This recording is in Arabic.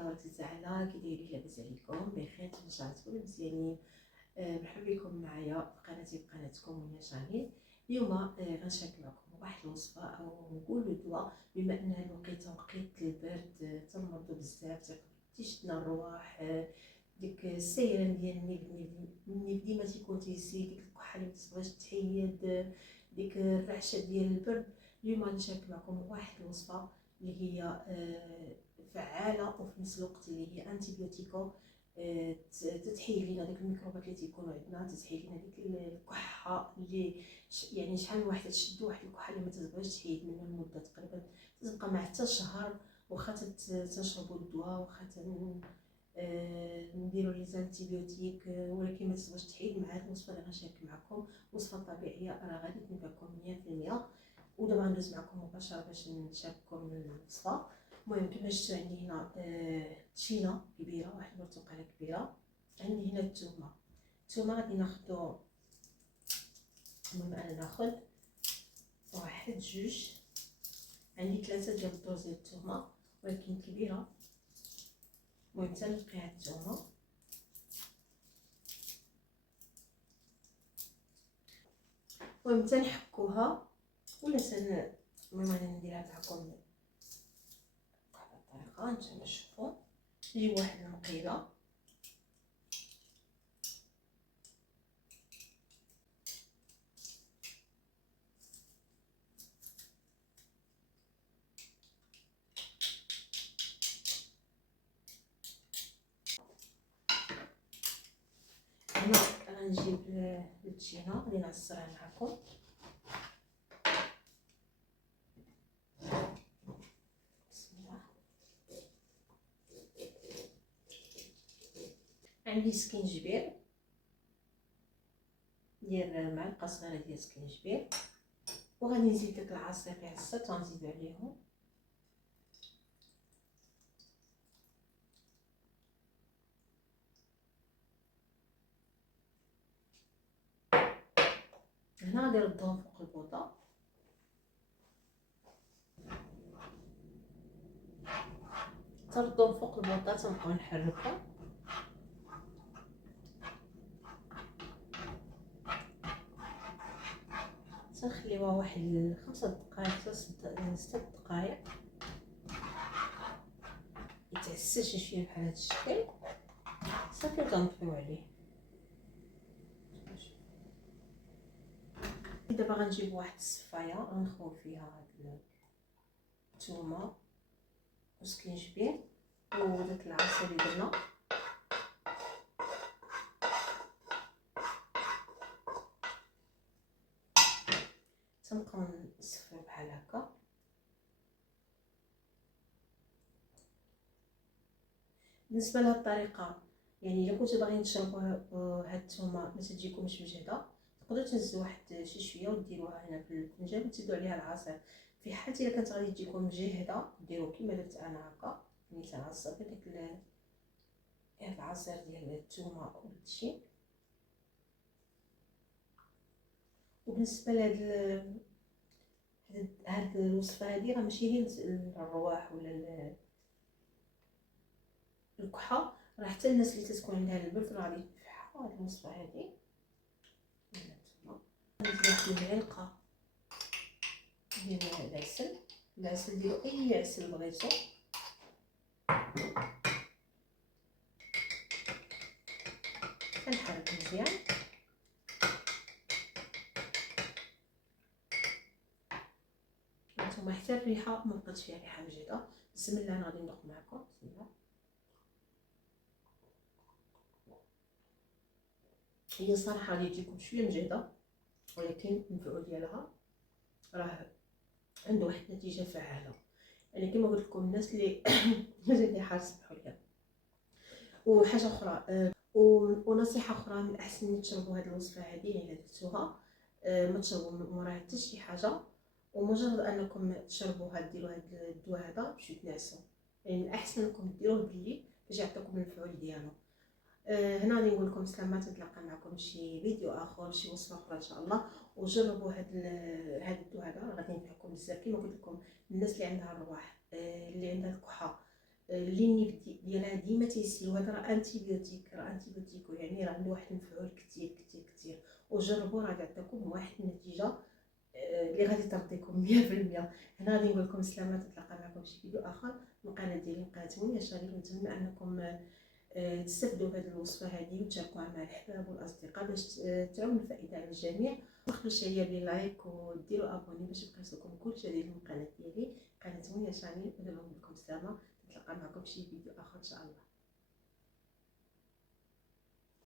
الله وبركاته تعالى. كي دايرين؟ لاباس عليكم؟ بخير؟ رجعتكم مزيانين. مرحبا بكم معايا في قناتي بقناتكم منيا شاهين. اليوم غنشارك معكم واحد الوصفه او نقولوا دواء، بما ان هذا الوقيته وقيت البرد تنمرضوا بزاف، تيشدنا الرواح، ديك السيران ديال النيف ديما تيكون تيزيد، ديك الكحه اللي متبغيش تحيد، ديك الرعشه ديال البرد. اليوم غنشارك معكم واحد الوصفه اللي هي فعاله وفي نفس الوقت اللي هي انتيبيوتيكو، تتحيد لينا ديك الميكروبات اللي تيكونوا عندنا، تتحيد لينا ديك الكحه اللي يعني شحال من واحده تشد واحد الكحه اللي ما تبغيش تحيد منها لمده تقريبا تبقى مع حتى شهر، واخا تنشربوا الدواء، واخا نديروا لي زانتيبيوتيك، ولكن ما تبغيش تحيد. مع هذه الوصفه اللي غنشارك معكم وصفه طبيعيه راه غادي تنفعكم 100%. ودابا غندوز معكم مباشره باش نشارككم الوصفه. المهم كما شفتوا عندي هنا تشينه كبيره، واحد البرتقاله كبيره، عندي هنا الثومه غادي ناخذ. المهم انا ناخذ واحد جوج، عندي 3 ديال الدوز ديال الثومه ولكن كبيره. المهم تنقي هاد الثومه، المهم تنحكوها ولا المهم انا نديرها معكم بهذه الطريقه. نتوما شوفوا، نجيب واحد المقيله هنا، غنجيب التشينه اللي نعصرها معكم. بسم الله. عندي سكينجبير، ندير معلقه صغيره ديال سكينجبير، وغادي نزيد داك العصير اللي عصرت غنزيد عليهم. هنا غادي نردهم فوق البوطه، تردهم فوق البوطه، تنبقاو نحركهم. تنخليوها واحد 5 دقائق حتى 6 دقائق يتعسل شي شويه بحال هذا الشكل. صافي كنطفيو عليه. دابا غنجيب واحد الصفايه غنخوي فيها هاد الثومه وسكينجبير وداك العصير اللي درنا، تنبقاو نصفيو بحال هكا. بالنسبه لهاد الطريقه، يعني الا كنتو باغيين تشربوا هاد الثومه ما تجيكمش مجهده، تقدروا تنزلوا واحد شي شويه وديروها هنا في الفنجان وتزيدوا عليها العصير. في حال الا كانت غادي تجيكم مجهده ديروا كيما درت انا هكا، ملي تنعصر بداك العصير ديال الثومه والتشين. وبالنسبه لهاد هاد الوصفه هادي راه ماشي هي الرواح ولا الكحه، راه حتى الناس اللي تتكون عندها البرد راه غادي تنفعها هاد الوصفه هادي. ندير واحد المعلقه ديال العسل، ديروا اي عسل بغيتو. كنحرك مزيان. نتوما حتى الريحه ما بقاتش فيها ريحه مجهده. بسم الله، انا غادي ندوق معكم. بسم الله. هي صراحه غادي تجيكم شويه مجهده، ولكن النفع ديالها راه عنده واحد النتيجه فعاله. يعني كما قلت لكم الناس اللي مازال حار سمحوا لي. وحاجه اخرى، ونصيحه اخرى، من الاحسن تشربوا هذه الوصفه هذه الا درتوها، ما تشربوا من وراها حتى شي حاجه، ومجرد انكم تشربوها ديروا هذا الدواء هذا باش تنعسوا. يعني الاحسن انكم ديروه بالليل باش يعطيكم المفعول ديالو. هنا غادي نقول لكم سلامات، نتلاقى معكم شي فيديو اخر، شي وصفه اخرى ان شاء الله. وجربوا هذا الدواء هذا، غادي ينفعكم بزاف. كما قلت لكم الناس اللي عندها الرواح، اللي عندها الكحه، اللي ديالها ديما تيسيو هذا راه انتيبيوتيك، يعني راه عنده واحد المفعول كثير كثير كثير، وجربوا راه غتعطيكم واحد النتيجه اللي غادي ترضيكم 100%. هنا غادي نقول لكم سلامه، نتلاقى معكم في شي فيديو اخر من القناه ديالي، قناه منيا شريف. نتمنى انكم تستافدوا بهذه الوصفه هذه وتشاركوها مع الاحباب والاصدقاء باش تعم الفائده على الجميع. ما تخلوش عليا بلايك وديروا ابوني باش يبقى يوصلكم كل جديد من القناه ديالي، قناه منيا شريف. ندير لكم سلامه، نتلاقى معكم في شي فيديو اخر ان شاء الله.